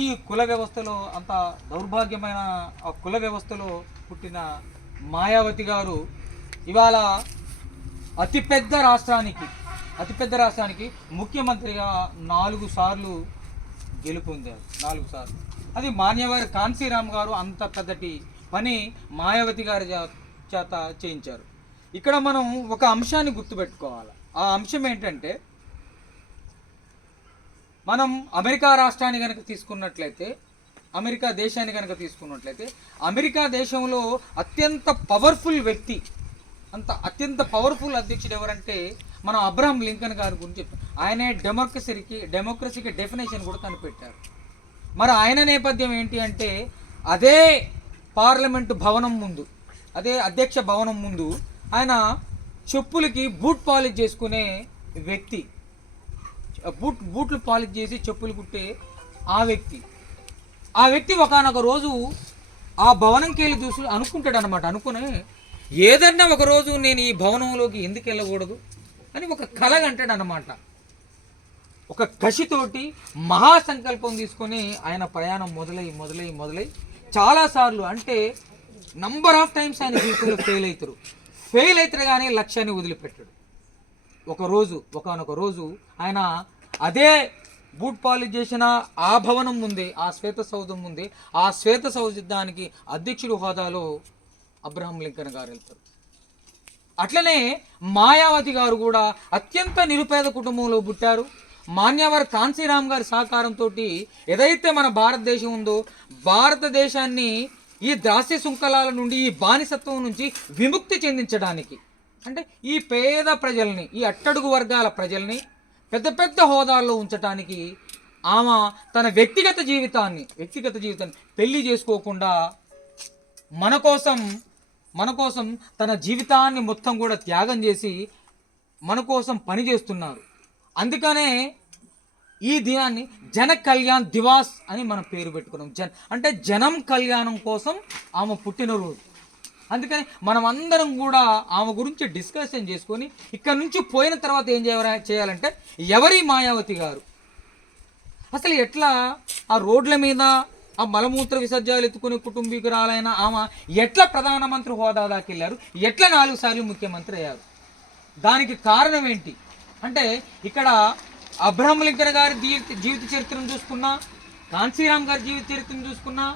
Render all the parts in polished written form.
ఈ కుల వ్యవస్థలో అంత దౌర్భాగ్యమైన ఆ కుల వ్యవస్థలో పుట్టిన మాయావతి గారు ఇవాళ అతిపెద్ద రాష్ట్రానికి ముఖ్యమంత్రిగా 4 సార్లు గెలుపొందారు. 4 సార్లు. అది మాన్యవర్ కాన్సీరామ్ గారు అంత పెద్దటి పని మాయావతి గారి చేత చేయించారు. ఇక్కడ మనం ఒక అంశాన్ని గుర్తుపెట్టుకోవాలి. ఆ అంశం ఏంటంటే, మనం అమెరికా రాష్ట్రాన్ని కనుక తీసుకున్నట్లయితే, అమెరికా దేశాన్ని కనుక తీసుకున్నట్లయితే, అమెరికా దేశంలో అత్యంత పవర్ఫుల్ వ్యక్తి, అత్యంత పవర్ఫుల్ అధ్యక్షుడు ఎవరంటే మనం అబ్రహం లింకన్ గారి గురించి చెప్పాం. ఆయనే డెమోక్రసీకి డెఫినేషన్ కూడా కనిపెట్టారు. మరి ఆయన నేపథ్యం ఏంటి అంటే, అదే పార్లమెంటు భవనం ముందు, అదే అధ్యక్ష భవనం ముందు ఆయన చెప్పులకి బూట్ పాలిష్ చేసుకునే వ్యక్తి, బూట్లు పాలిష్ చేసి చెప్పులు కుట్టే ఆ వ్యక్తి ఒకానొక రోజు ఆ భవనంకి వెళ్ళి చూసి అనుకుంటాడు అనమాట. అనుకుని ఏదన్నా ఒక రోజు నేను ఈ భవనంలోకి ఎందుకు వెళ్ళకూడదు అని ఒక కల అంటాడు అనమాట. ఒక కసితోటి మహాసంకల్పం తీసుకొని ఆయన ప్రయాణం మొదలై చాలాసార్లు, అంటే నంబర్ ఆఫ్ టైమ్స్ ఆయన జీవితంలో ఫెయిల్ అవుతారు కానీ లక్ష్యాన్ని వదిలిపెట్టాడు. ఒకనొక రోజు ఆయన అదే బూట్ పాలిష్ చేసిన ఆ భవనం ముందే, ఆ శ్వేతసౌధం ముందే, ఆ శ్వేతసౌధానికి అధ్యక్షుడు హోదాలో అబ్రహం లింకన్ గారు వెళ్తారు. అట్లనే మాయావతి గారు కూడా అత్యంత నిరుపేద కుటుంబంలో పుట్టారు. మాన్యవర్ కాన్సీరామ్ గారి సహకారంతో ఏదైతే మన భారతదేశం ఉందో, భారతదేశాన్ని ఈ దాస్య సుంకలాల నుండి, ఈ బానిసత్వం నుంచి విముక్తి చెందించడానికి, అంటే ఈ పేద ప్రజల్ని, ఈ అట్టడుగు వర్గాల ప్రజల్ని పెద్ద పెద్ద హోదాల్లో ఉంచడానికి ఆమె తన వ్యక్తిగత జీవితాన్ని పెళ్లి చేసుకోకుండా మన కోసం తన జీవితాన్ని మొత్తం కూడా త్యాగం చేసి మన కోసం పనిచేస్తున్నారు. అందుకనే ఈ దినాన్ని జన కళ్యాణ్ దివాస్ అని మనం పేరు పెట్టుకున్నాం. అంటే జనం కళ్యాణం కోసం ఆమె పుట్టినరోజు. అందుకని మనం అందరం కూడా ఆమె గురించి డిస్కషన్ చేసుకొని ఇక్కడ నుంచి పోయిన తర్వాత ఏం చేయాలంటే, ఎవరి మాయావతి గారు అసలు ఎట్లా ఆ రోడ్ల మీద ఆ మలమూత్ర విసర్జాలు ఎత్తుకునే కుటుంబీకురాలైన ఆమె ఎట్లా ప్రధానమంత్రి హోదా దాకా వెళ్ళారు, ఎట్లా 4 సార్లు ముఖ్యమంత్రి అయ్యారు, దానికి కారణం ఏంటి అంటే, ఇక్కడ అబ్రహం లింకన్ గారి జీవిత చరిత్రను చూసుకున్నా, కాన్సీరామ్ గారి జీవిత చరిత్రను చూసుకున్నా,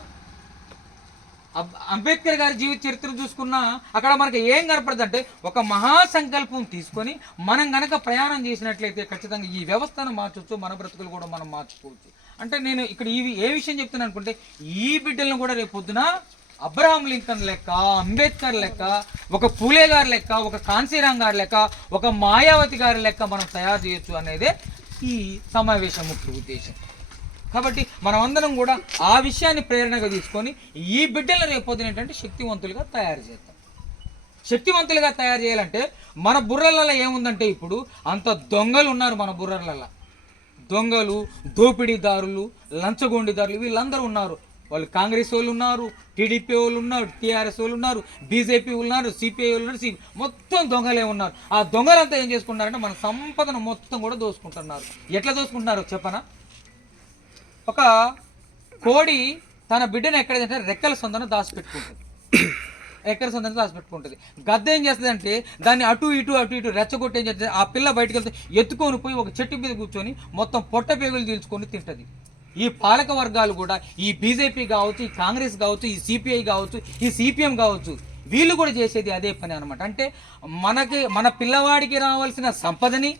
అంబేద్కర్ గారి జీవిత చరిత్రను చూసుకున్నా, అక్కడ మనకి ఏం కనపడుతుంది అంటే, ఒక మహాసంకల్పం తీసుకొని మనం గనక ప్రయాణం చేసినట్లయితే ఖచ్చితంగా ఈ వ్యవస్థను మార్చవచ్చు, మన బ్రతుకులు కూడా మనం మార్చుకోవచ్చు. అంటే నేను ఇక్కడ ఏ విషయం చెప్తున్నాను అనుకుంటే, ఈ బిడ్డలను కూడా రేపు పొద్దున అబ్రహం లింకన్ లెక్క, అంబేద్కర్ లెక్క, ఒక పూలే గారి లెక్క, ఒక కాన్సీరామ్ గారి లెక్క, ఒక మాయావతి గారి లెక్క మనం తయారు చేయొచ్చు అనేదే ఈ సమావేశం ముఖ్య ఉద్దేశం. కాబట్టి మనం అందరం కూడా ఆ విషయాన్ని ప్రేరణగా తీసుకొని ఈ బిడ్డలను రేపొద్దున ఏంటంటే శక్తివంతులుగా తయారు చేద్దాం. శక్తివంతులుగా తయారు చేయాలంటే మన బుర్రలలో ఏముందంటే, ఇప్పుడు అంత దొంగలు ఉన్నారు మన బుర్రలలో, దొంగలు, దోపిడీదారులు, లంచగొండిదారులు, వీళ్ళందరూ ఉన్నారు. వాళ్ళు కాంగ్రెస్ వాళ్ళు ఉన్నారు, టీడీపీ వాళ్ళు ఉన్నారు, టీఆర్ఎస్ వాళ్ళు ఉన్నారు, బీజేపీ ఉన్నారు, సిపిఐ వాళ్ళు ఉన్నారు, మొత్తం దొంగలే ఉన్నారు. ఆ దొంగలంతా ఏం చేసుకుంటున్నారంటే మన సంపదను మొత్తం కూడా దోసుకుంటున్నారు. ఎట్లా దోసుకుంటున్నారో చెప్పనా? ఒక కోడి తన బిడ్డను ఎక్కడైతే రెక్కల సొందన దాచిపెట్టుకుంటుంది. గద్ద ఏం చేస్తుంది అంటే, దాన్ని అటు ఇటు రెచ్చగొట్టి ఏం చేస్తుంది, ఆ పిల్ల బయటకు వెళ్తే ఎత్తుకొని పోయి ఒక చెట్టు మీద కూర్చొని మొత్తం పొట్ట పేగులు తీల్చుకొని తింటుంది. ఈ పాలక వర్గాలు కూడా, ఈ బీజేపీ కావచ్చు, ఈ కాంగ్రెస్ కావచ్చు, ఈ సిపిఐ కావచ్చు, ఈ సిపిఎం కావచ్చు, వీళ్ళు కూడా చేసేది అదే పని అనమాట. అంటే మన పిల్లవాడికి రావాల్సిన సంపదని,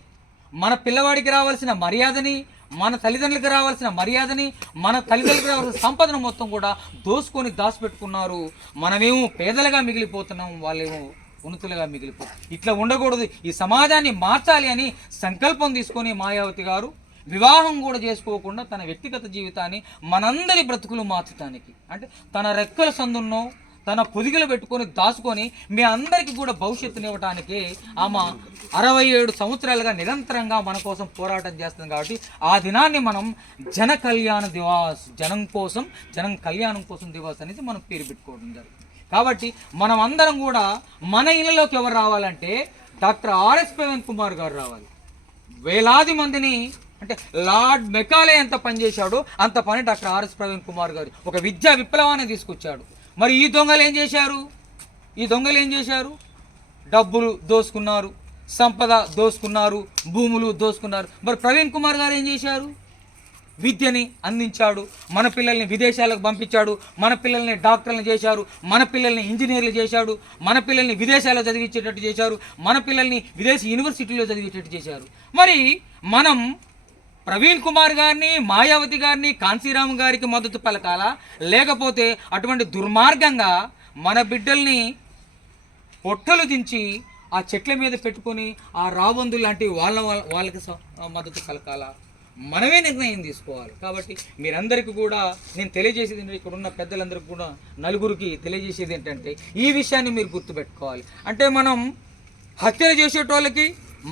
మన పిల్లవాడికి రావాల్సిన మర్యాదని, మన తల్లిదండ్రులకు రావాల్సిన మర్యాదని, మన తల్లిదండ్రులకు రావాల్సిన సంపదను మొత్తం కూడా దోసుకొని దాచిపెట్టుకున్నారు. మనమేమో పేదలుగా మిగిలిపోతున్నాం, వాళ్ళేమో ఉన్నతులుగా మిగిలిపోతాం. ఇట్లా ఉండకూడదు, ఈ సమాజాన్ని మార్చాలి అని సంకల్పం తీసుకొని మాయావతి గారు వివాహం కూడా చేసుకోకుండా తన వ్యక్తిగత జీవితాన్ని మనందరి బ్రతుకులు మార్చడానికి, అంటే తన రెక్కల సందున్నో తన పొదిగలు పెట్టుకొని దాచుకొని మీ అందరికీ కూడా భవిష్యత్తునివ్వటానికి ఆమె 67 సంవత్సరాలుగా నిరంతరంగా మన కోసం పోరాటం చేస్తుంది. కాబట్టి ఆ దినాన్ని మనం జన కళ్యాణ దివాస్, జనం కళ్యాణం కోసం దివాస్ అనేది మనం పేరు పెట్టుకోవడం జరుగుతుంది. కాబట్టి మనం అందరం కూడా మన ఇళ్ళలోకి ఎవరు రావాలంటే డాక్టర్ ఆర్ఎస్ ప్రవీణ్ కుమార్ గారు రావాలి. వేలాది మందిని అంటే లార్డ్ మెకాలే ఎంత పని చేశాడో అంత పని డాక్టర్ ఆర్ఎస్ ప్రవీణ్ కుమార్ గారు ఒక విద్యా విప్లవాన్ని తీసుకొచ్చాడు. మరి ఈ దొంగలు ఏం చేశారు? డబ్బులు దోసుకున్నారు, సంపద దోసుకున్నారు, భూములు దోసుకున్నారు. మరి ప్రవీణ్ కుమార్ గారు ఏం చేశారు? విద్యని అందించాడు, మన పిల్లల్ని విదేశాలకు పంపించాడు, మన పిల్లల్ని డాక్టర్లను చేశారు, మన పిల్లల్ని ఇంజనీర్లు చేశాడు, మన పిల్లల్ని విదేశాల్లో చదివించేటట్టు చేశారు, మన పిల్లల్ని విదేశీ యూనివర్సిటీలో చదివేటట్టు చేశారు. మరి మనం ప్రవీణ్ కుమార్ గారిని, మాయావతి గారిని, కాంశీరామ్ గారికి మద్దతు పలకాలా, లేకపోతే అటువంటి దుర్మార్గంగా మన బిడ్డల్ని పొట్టలు దించి ఆ చెట్ల మీద పెట్టుకొని ఆ రాబందు లాంటి వాళ్ళకి మద్దతు పలకాలా? మనమే నిర్ణయం తీసుకోవాలి. కాబట్టి మీరందరికీ కూడా నేను తెలియజేసేది ఏంటంటే, ఇక్కడ ఉన్న పెద్దలందరికీ కూడా నలుగురికి తెలియజేసేది ఏంటంటే, ఈ విషయాన్ని మీరు గుర్తుపెట్టుకోవాలి. అంటే మనం హత్యలు చేసేటోళ్ళకి,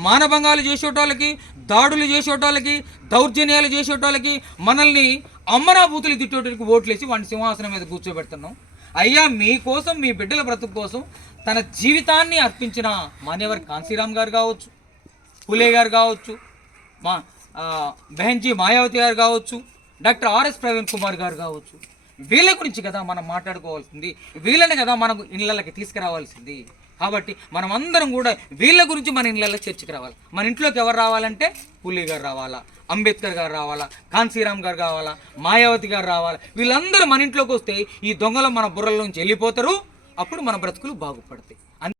మానభంగాలు చేసేటోళ్ళకి, దాడులు చేసేటోళ్ళకి, దౌర్జన్యాలు చేసేటోళ్ళకి, మనల్ని అమ్మనాభూతులు తిట్టేటోళ్ళకి ఓట్లేసి వాడిని సింహాసనం మీద కూర్చోబెడుతున్నాం. అయ్యా, మీకోసం, మీ బిడ్డల బ్రతుకు కోసం తన జీవితాన్ని అర్పించిన మాన్యవర్ కాంశీరామ్ గారు కావచ్చు, పులే గారు కావచ్చు, మా బెహన్జీ మాయావతి గారు కావచ్చు, డాక్టర్ ఆర్ఎస్ ప్రవీణ్ కుమార్ గారు కావచ్చు, వీళ్ళ గురించి కదా మనం మాట్లాడుకోవాల్సింది, వీళ్ళని కదా మనకు ఇళ్ళకి తీసుకురావాల్సింది. కాబట్టి మనం అందరం కూడా వీళ్ళ గురించి మన ఇళ్ళల్లో చర్చకు రావాలి. మన ఇంట్లోకి ఎవరు రావాలంటే పులే గారు రావాలా, అంబేద్కర్ గారు రావాలా, కాంశీరామ్ గారు రావాలా, మాయావతి గారు రావాలా. వీళ్ళందరూ మన ఇంట్లోకి వస్తే ఈ దొంగలు మన బుర్రల నుంచి వెళ్ళిపోతారు. అప్పుడు మన బ్రతుకులు బాగుపడతాయి.